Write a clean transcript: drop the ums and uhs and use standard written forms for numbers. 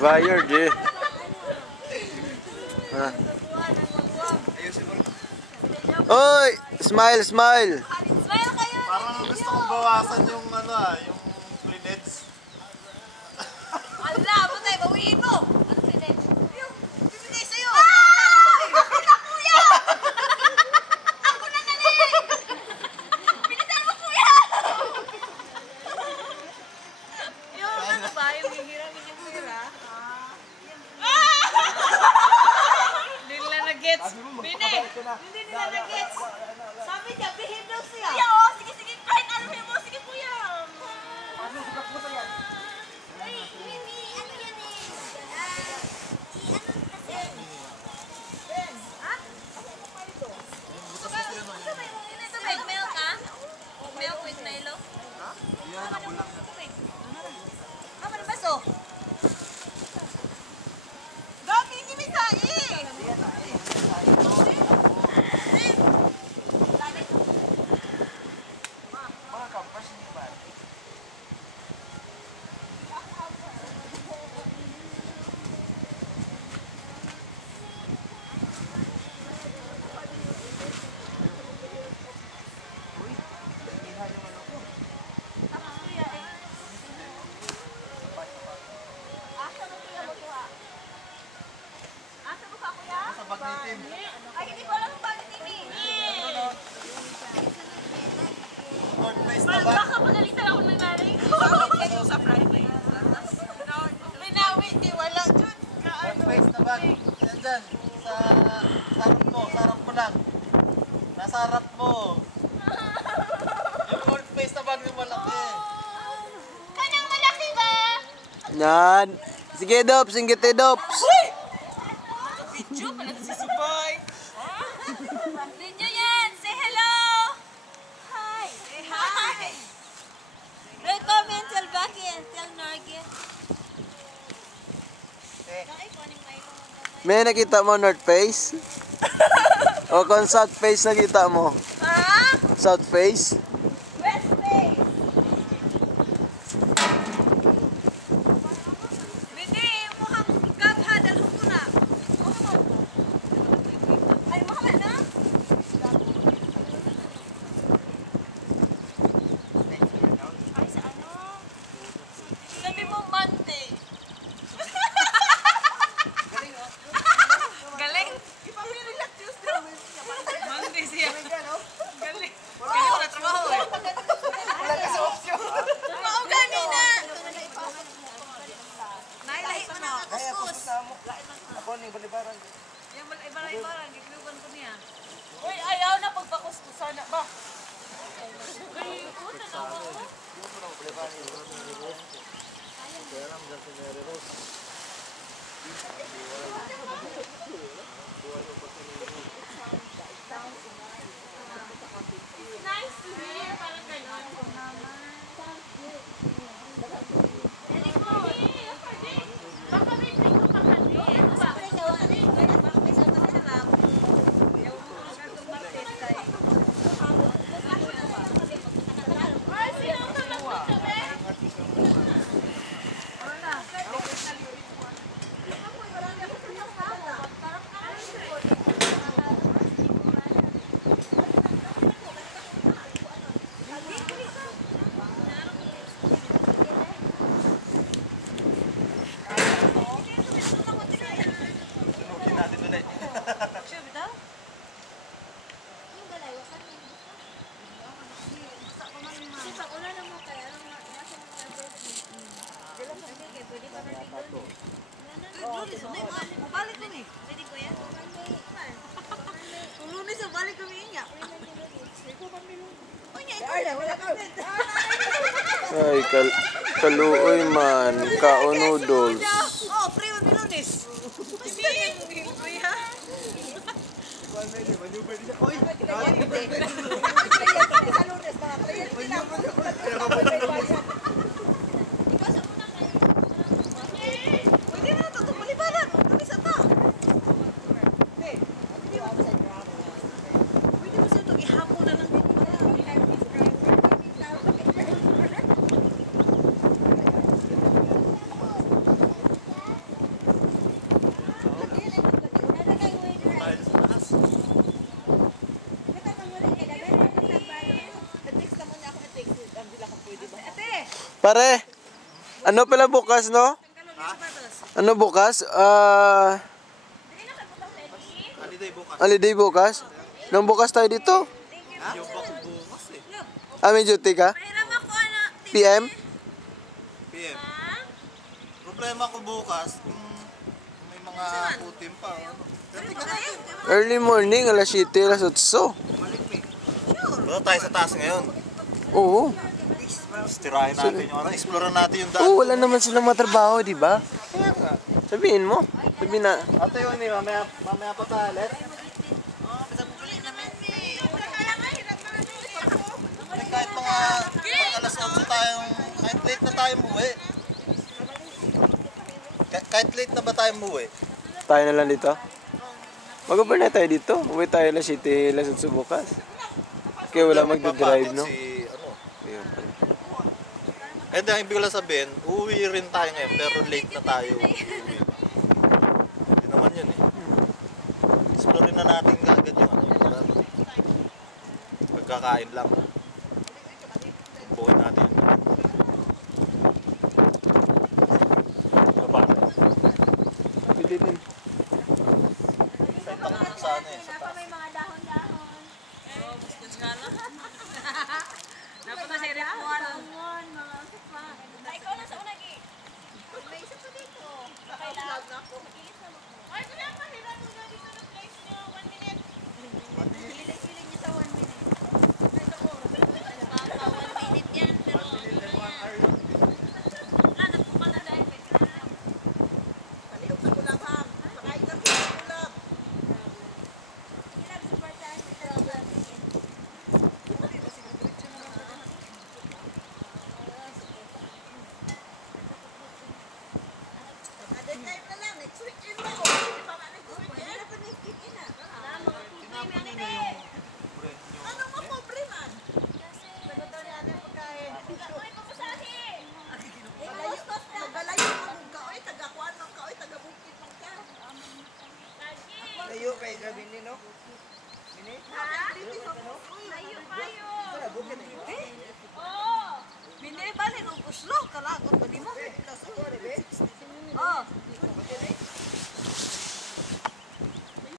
Bayard eh. Ha. Oy! Smile, smile! Smile kayo! Parang gusto kong bawasan yung yung cleanage. Ala, patay, bawiin mo! Ano cleanage? Yung bibigay sa'yo! Kita kuya! Ako na nali! Pinitan mo kuya! Yung ano ba? Yung hihirangin yung pera? Hindi nila na-gets. Bine! Hindi nila na-gets. Sabi niya, behave daw siya. Kuya, oh! Sige, sige! Kahit ano mo! Sige kuya! Ano sa puso yan? Ay, hindi. Ano yan eh? Ha? Ito ba yung milk ha? Milk with Milo? Ha? Yan, nabulang na. Mama, ng baso? Dami, hindi may tae! Mga kampers, hindi ba? Asa mo ka, kuya? Sa bag ni Tim. Ay, hindi ko alam kung bakit TV. North Face na bag. Baka pagalitan ako ng nanay ko. Sa Friday. Binawi, di wala dyan. North Face na bag. Yan dyan. Sa harap mo. Sa harap mo lang. Nasa harap mo. Yung North Face na bag yung malaki. Kanang malaki ba? Yan. Sige, Dops. Ingiti, Dops. Video pala si Subay. Ninyo yan. Say hello. Hi. Say hi. Recommend tell Baki and tell Nargis. May nakita mo North Face? O kung South Face nakita mo? Ha? South Face? West Face. Bini, mukhang kabhadal ko na. Ay, mukhang na? Ay, sa ano? Sabi mo, Monday. Galing. Ipamililat Tuesday. Monday siya. Galing. Kaya wala trabaho eh. Wala kasi option. Mao ganina. Nailahi man ako Kaya kuskus. mo. Ako ni balibaran. Yung ibaray-ibaray, gitlugan ko niya. Uy, ayaw na pagpakuskusan na ba? Ay, una na ako. Nice to hear. Parang gano'n. Dali ko. Baka may tingko pa ka din. Baka may sato sa lab. Yung mga gatong martes tayo. Ay, sino ka magsasabi? Wala. Sunugin natin ulit. Siya, bitaw? Balik ko ni. Pwede ko yan? Lunes na balik kami niya. Ay, kaluoy man. Kao noodles. Oh, free on Lunes. Hindi, kuya. Pwede na ito, tumalibaran. Lunes ata. Pwede mo siya ito, ihapon na lang din. Pare, ano pala bukas, no? Ano bukas? Holiday bukas. Holiday bukas? Nang bukas tayo dito? Yung bukas eh. May duty ka? Pahiram ako, ano, PM? PM. Problema ko bukas, kung may mga putim pa. Ano. Early morning, alas 7, alas 8. Bro, tayo sa taas ngayon. Oo. Tirahin natin yung ano, explore natin yung daan. Oo, wala naman silang matrabaho, di ba? Sabihin mo. Sabihin na. Ate yun eh, mamaya pa tayo ulit. Kahit mga alas 11 tayong, kahit late na tayo umuwi. Kahit late na ba tayo umuwi? Tayo na lang dito. Mag-overnight tayo dito. Uwi tayo alas 7, alas 8 bukas. Kaya wala magdadrive, no? Si, ano, Ayun pala. eh dahil ibig lang sabihin, uuwi rin tayo ngayon pero late na tayo uuwi. Hindi naman yun eh. Explore na natin agad yung ano, yung lugar. Pagkakain lang. Buhay natin yun. Baba na. Pwede din. Sa takot sa ano eh, sa taas. may mga dahon-dahon. Dapat na siya ritual. Dahon, mga pa. Ikaw na sa unang may isa pa dito. Kailangan na ako. Magilis na mo. Ay, kaya mahirap mo na dito ng place niyo. 1 minute. Pilig-pilig niyo sa 1 minute. Papa, 1 minute yan. Pero nagpupa na dahil. Palihog sa kulang ham. Pakain lang sa kulang. Ilang super tayo sa kulang. Layo kay grabe ni no. Bini balik ang kuslo kalagot ba di mo? Oh.